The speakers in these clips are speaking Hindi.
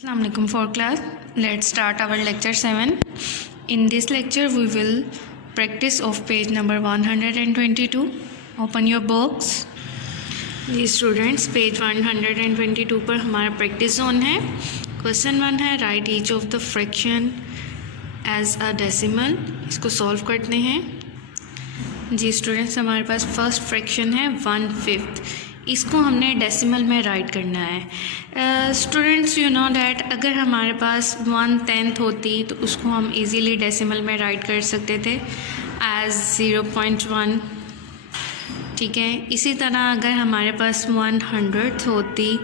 Assalamualaikum for class. Let's start our lecture 7. In this lecture we will practice of page number 122. Open your books. जी स्टूडेंट्स, पेज 122 पर हमारा प्रैक्टिस जोन है. क्वेश्चन 1 है, write each of the fraction as a decimal. इसको सॉल्व करते हैं. जी स्टूडेंट्स, हमारे पास फर्स्ट फ्रैक्शन है 1/5. इसको हमने डेसिमल में राइट करना है. स्टूडेंट्स, यू नो डैट अगर हमारे पास 1/10 होती तो उसको हम इजीली डेसिमल में राइट कर सकते थे एज 0.1. ठीक है. इसी तरह अगर हमारे पास 100 होती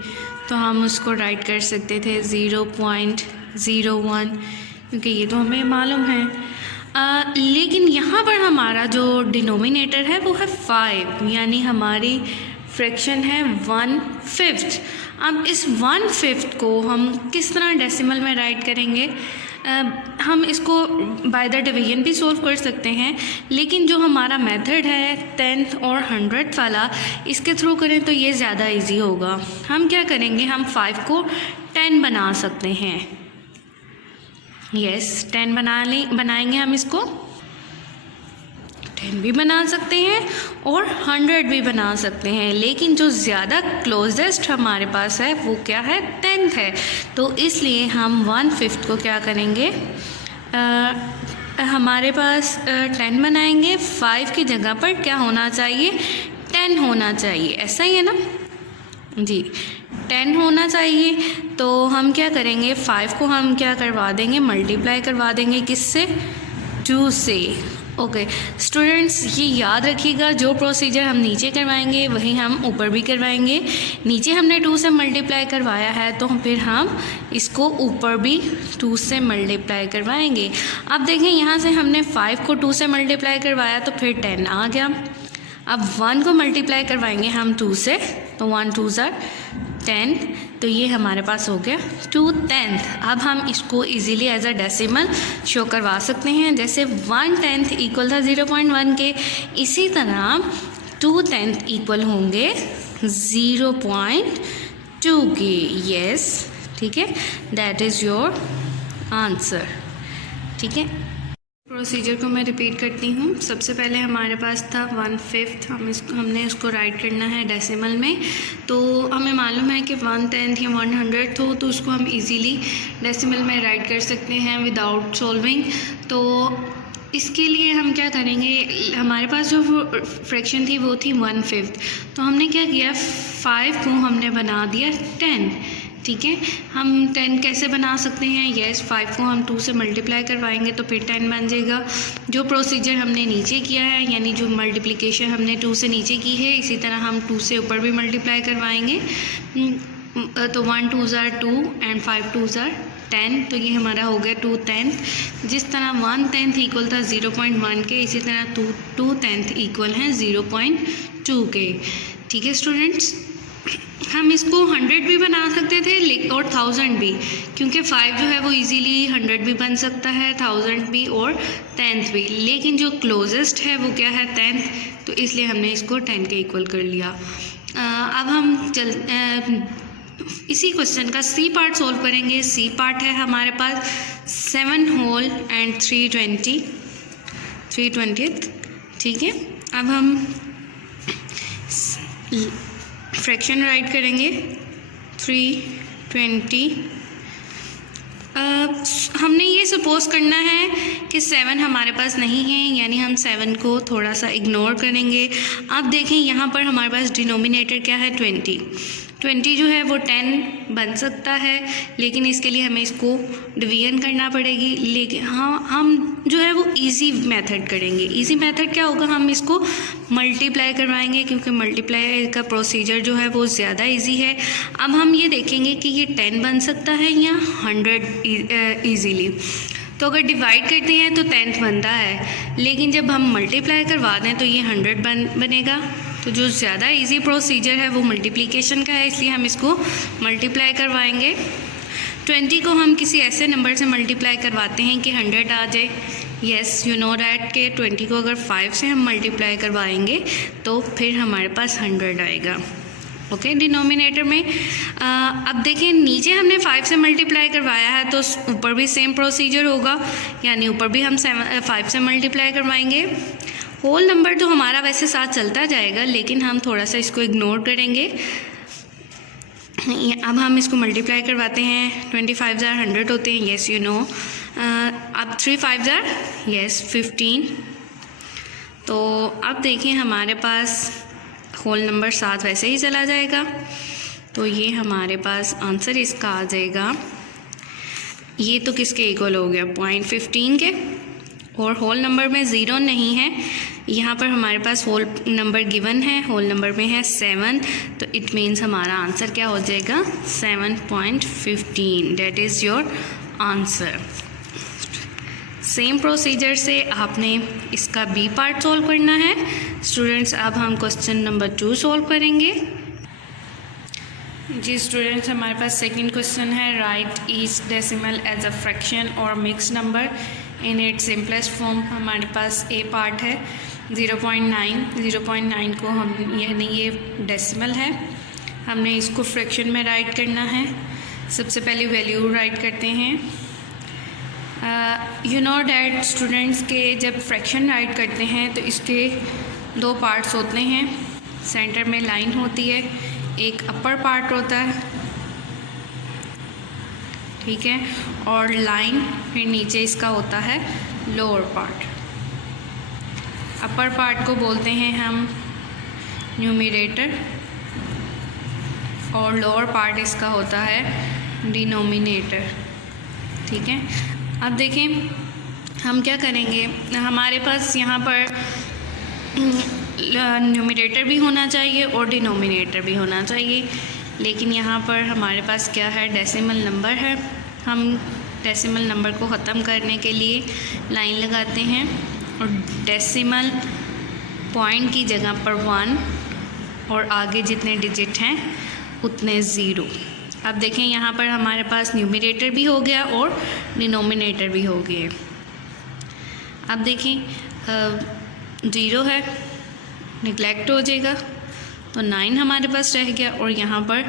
तो हम उसको राइट कर सकते थे 0.01, क्योंकि ये तो हमें मालूम है. लेकिन यहाँ पर हमारा जो डिनोमिनेटर है वो है 5, यानी हमारी फ्रैक्शन है 1/5. अब इस 1/5 को हम किस तरह डेसिमल में राइट करेंगे? हम इसको बाय द डिवीजन भी सोल्व कर सकते हैं, लेकिन जो हमारा मेथड है 10th और 100th वाला, इसके थ्रू करें तो ये ज़्यादा इजी होगा. हम क्या करेंगे, हम 5 को 10 बना सकते हैं. यस, 10 बनाएंगे हम इसको. 10 भी बना सकते हैं और 100 भी बना सकते हैं, लेकिन जो ज़्यादा क्लोजेस्ट हमारे पास है वो क्या है, 10th है. तो इसलिए हम 1/5 को क्या करेंगे, हमारे पास 10 बनाएंगे. 5 की जगह पर क्या होना चाहिए, 10 होना चाहिए. ऐसा ही है ना जी, 10 होना चाहिए. तो हम क्या करेंगे, 5 को हम क्या करवा देंगे, मल्टीप्लाई करवा देंगे किससे, 2 से. ओके स्टूडेंट्स, ये याद रखिएगा, जो प्रोसीजर हम नीचे करवाएंगे वही हम ऊपर भी करवाएंगे. नीचे हमने 2 से मल्टीप्लाई करवाया है तो फिर हम इसको ऊपर भी 2 से मल्टीप्लाई करवाएंगे. अब देखें, यहाँ से हमने 5 को 2 से मल्टीप्लाई करवाया तो फिर 10 आ गया. अब 1 को मल्टीप्लाई करवाएंगे हम 2 से, तो 1 2s are 10. तो ये हमारे पास हो गया 2/10. अब हम इसको easily as a decimal show करवा सकते हैं. जैसे 1/10 इक्वल था 0.1 के, इसी तरह 2/10 इक्वल होंगे 0.2 के. यस, ठीक है, दैट इज़ योर आंसर. ठीक है, प्रोसीजर को मैं रिपीट करती हूँ. सबसे पहले हमारे पास था 1/5. हमने उसको राइट करना है डेसिमल में. तो हमें मालूम है कि 1/10 या 100 हो तो उसको हम इजीली डेसिमल में राइट कर सकते हैं विदाउट सॉल्विंग. तो इसके लिए हम क्या करेंगे, हमारे पास जो फ्रैक्शन थी वो थी 1/5. तो हमने क्या किया, 5 को हमने बना दिया 10. ठीक है, हम 10 कैसे बना सकते हैं, यस 5 को हम 2 से मल्टीप्लाई करवाएंगे तो फिर 10 बन जाएगा. जो प्रोसीजर हमने नीचे किया है, यानी जो मल्टीप्लिकेशन हमने 2 से नीचे की है, इसी तरह हम 2 से ऊपर भी मल्टीप्लाई करवाएंगे. तो 1 2s are 2 and 5 2s are 10. तो ये हमारा हो गया 2/10. जिस तरह 1/10 इक्वल था 0.1 के, इसी तरह 2/10 इक्वल है 0.2 के. ठीक है स्टूडेंट्स, हम इसको 100 भी बना सकते थे और 1000 भी, क्योंकि 5 जो है वो इजीली 100 भी बन सकता है, 1000 भी और 10th भी. लेकिन जो क्लोजेस्ट है वो क्या है, 10th. तो इसलिए हमने इसको 10 के इक्वल कर लिया. अब हम इसी क्वेश्चन का सी पार्ट सॉल्व करेंगे. सी पार्ट है हमारे पास 7 होल एंड 3/20. ठीक है, अब हम फ्रैक्शन राइट करेंगे 3/20. हमने ये सपोज करना है कि 7 हमारे पास नहीं है, यानी हम 7 को थोड़ा सा इग्नोर करेंगे. अब देखें, यहाँ पर हमारे पास डिनोमिनेटर क्या है, 20 जो है वो 10 बन सकता है, लेकिन इसके लिए हमें इसको डिवीजन करना पड़ेगी. लेकिन हाँ, हम जो है वो इजी मेथड करेंगे. इजी मेथड क्या होगा, हम इसको मल्टीप्लाई करवाएंगे, क्योंकि मल्टीप्लाई का प्रोसीजर जो है वो ज़्यादा इजी है. अब हम ये देखेंगे कि ये 10 बन सकता है या 100 ईजीली. तो अगर डिवाइड करते हैं तो 10th बनता है, लेकिन जब हम मल्टीप्लाई करवा दें तो ये 100 बनेगा. तो जो ज़्यादा इजी प्रोसीजर है वो मल्टीप्लिकेशन का है, इसलिए हम इसको मल्टीप्लाई करवाएंगे. 20 को हम किसी ऐसे नंबर से मल्टीप्लाई करवाते हैं कि 100 आ जाए. यस, यू नो डैट के 20 को अगर 5 से हम मल्टीप्लाई करवाएंगे तो फिर हमारे पास 100 आएगा. ओके, डिनोमिनेटर में अब देखिए नीचे हमने 5 से मल्टीप्लाई करवाया है तो ऊपर भी सेम प्रोसीजर होगा, यानी ऊपर भी हम 5 से मल्टीप्लाई करवाएंगे। होल नंबर तो हमारा वैसे साथ चलता जाएगा, लेकिन हम थोड़ा सा इसको इग्नोर करेंगे। अब हम इसको मल्टीप्लाई करवाते हैं। 25 ज़ार 100 होते हैं, येस यू नो। अब 3 5 ज़ार येस 15। तो अब देखिए हमारे पास होल नंबर साथ वैसे ही चला जाएगा, तो ये हमारे पास आंसर इसका आ जाएगा। ये तो किसके इक्वल हो गया, 0.15 के, और होल नंबर में ज़ीरो नहीं है। यहाँ पर हमारे पास होल नंबर गिवन है, होल नंबर में है 7, तो इट मीन्स हमारा आंसर क्या हो जाएगा, 7.15। That is your answer. Same procedure से आपने इसका बी पार्ट सॉल्व करना है। स्टूडेंट्स, अब हम क्वेश्चन नंबर 2 सॉल्व करेंगे। जी स्टूडेंट्स, हमारे पास सेकंड क्वेश्चन है, write each decimal as a fraction और mix number in its simplest form. हमारे पास ए पार्ट है 0.9 को हम, यानी ये डेसिमल है, हमने इसको फ्रैक्शन में राइट करना है। सबसे पहले वैल्यू राइट करते हैं। यू नो डैट स्टूडेंट्स के जब फ्रैक्शन राइट करते हैं तो इसके 2 पार्ट्स होते हैं। सेंटर में लाइन होती है, एक अपर पार्ट होता है, ठीक है, और लाइन फिर नीचे इसका होता है लोअर पार्ट। अपर पार्ट को बोलते हैं हम न्यूमरेटर और लोअर पार्ट इसका होता है डिनोमिनेटर, ठीक है। अब देखें हम क्या करेंगे, हमारे पास यहाँ पर न्यूमरेटर भी होना चाहिए और डिनोमिनेटर भी होना चाहिए, लेकिन यहाँ पर हमारे पास क्या है, डेसिमल नंबर है। हम डेसिमल नंबर को ख़त्म करने के लिए लाइन लगाते हैं और डेसिमल पॉइंट की जगह पर 1 और आगे जितने डिजिट हैं उतने 0। अब देखें यहाँ पर हमारे पास न्यूमरेटर भी हो गया और डिनोमिनेटर भी हो गए। अब देखें 0 है, निगलेक्ट हो जाएगा, तो 9 हमारे पास रह गया और यहाँ पर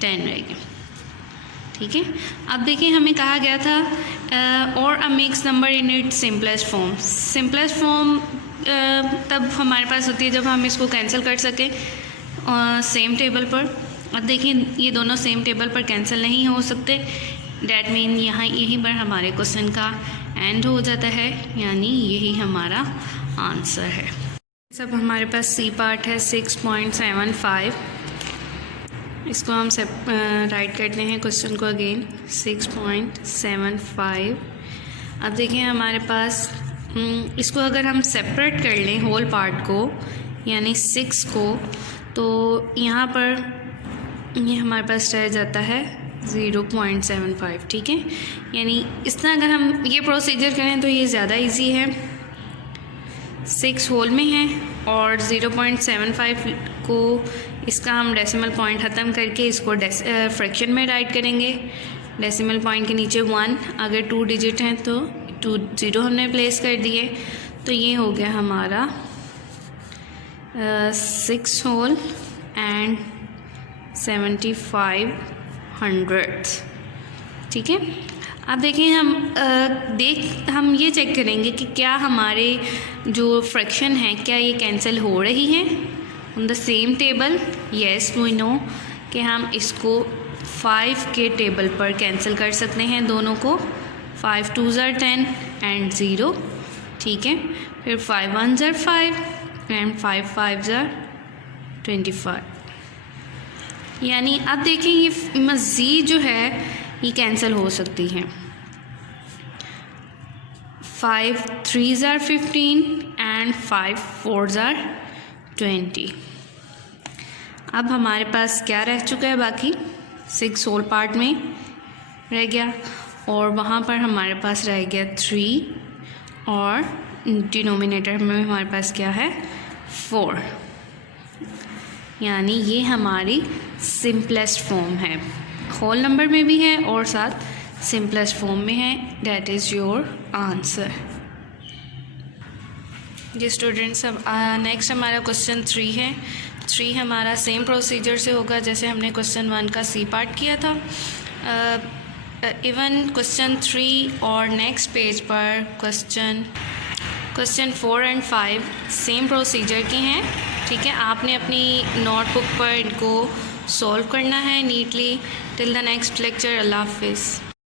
10 रह गया, ठीक है। अब देखिए हमें कहा गया था और अ mix number in its simplest form. Simplest form तब हमारे पास होती है जब हम इसको कैंसिल कर सकें सेम टेबल पर। अब देखिए ये दोनों सेम टेबल पर कैंसिल नहीं हो सकते, डैट मीन यहाँ यहीं पर हमारे क्वेश्चन का एंड हो जाता है, यानी यही हमारा आंसर है। सब हमारे पास सी पार्ट है 6.75। इसको हम राइट करते हैं क्वेश्चन को अगेन 6.75। अब देखिए हमारे पास इसको अगर हम सेपरेट कर लें होल पार्ट को, यानी 6 को, तो यहाँ पर ये हमारे पास रह जाता है 0.75, ठीक है। यानी इस तरह अगर हम ये प्रोसीजर करें तो ये ज़्यादा इजी है। 6 होल में है और 0.75 को इसका हम डेसिमल पॉइंट ख़त्म करके इसको फ्रैक्शन में राइट करेंगे। डेसिमल पॉइंट के नीचे 1, अगर 2 डिजिट हैं तो 2 0 हमने प्लेस कर दिए, तो ये हो गया हमारा 6 होल एंड 75/100, ठीक है। अब देखिए हम ये चेक करेंगे कि क्या हमारे जो फ्रैक्शन है क्या ये कैंसिल हो रही है on the same table. Yes we know कि हम इसको 5 के टेबल पर कैंसिल कर सकते हैं दोनों को। 5 2 ज़ार 10 एंड 0, ठीक है। फिर 5 1 ज़ार 5 एंड 5 5 ज़ार 25। यानी अब देखें ये मज़ीद जो है ये कैंसिल हो सकती है। 5 3 ज़ार 15 एंड 5 4 ज़ार 20। अब हमारे पास क्या रह चुका है, बाकी 6 होल पार्ट में रह गया और वहाँ पर हमारे पास रह गया 3 और डिनोमिनेटर में हमारे पास क्या है 4। यानी ये हमारी सिंपलेस्ट फॉर्म है, होल नंबर में भी है और साथ सिंपलेस्ट फॉर्म में है। That is your answer. जी स्टूडेंट्स, अब नेक्स्ट हमारा क्वेश्चन 3 है। 3 हमारा सेम प्रोसीजर से होगा जैसे हमने क्वेश्चन 1 का सी पार्ट किया था। इवन क्वेश्चन 3 और नेक्स्ट पेज पर क्वेश्चन 4 एंड 5 सेम प्रोसीजर के हैं। ठीक है, आपने अपनी नोटबुक पर इनको सॉल्व करना है neatly. Till the next lecture, अल्लाह हाफिज़।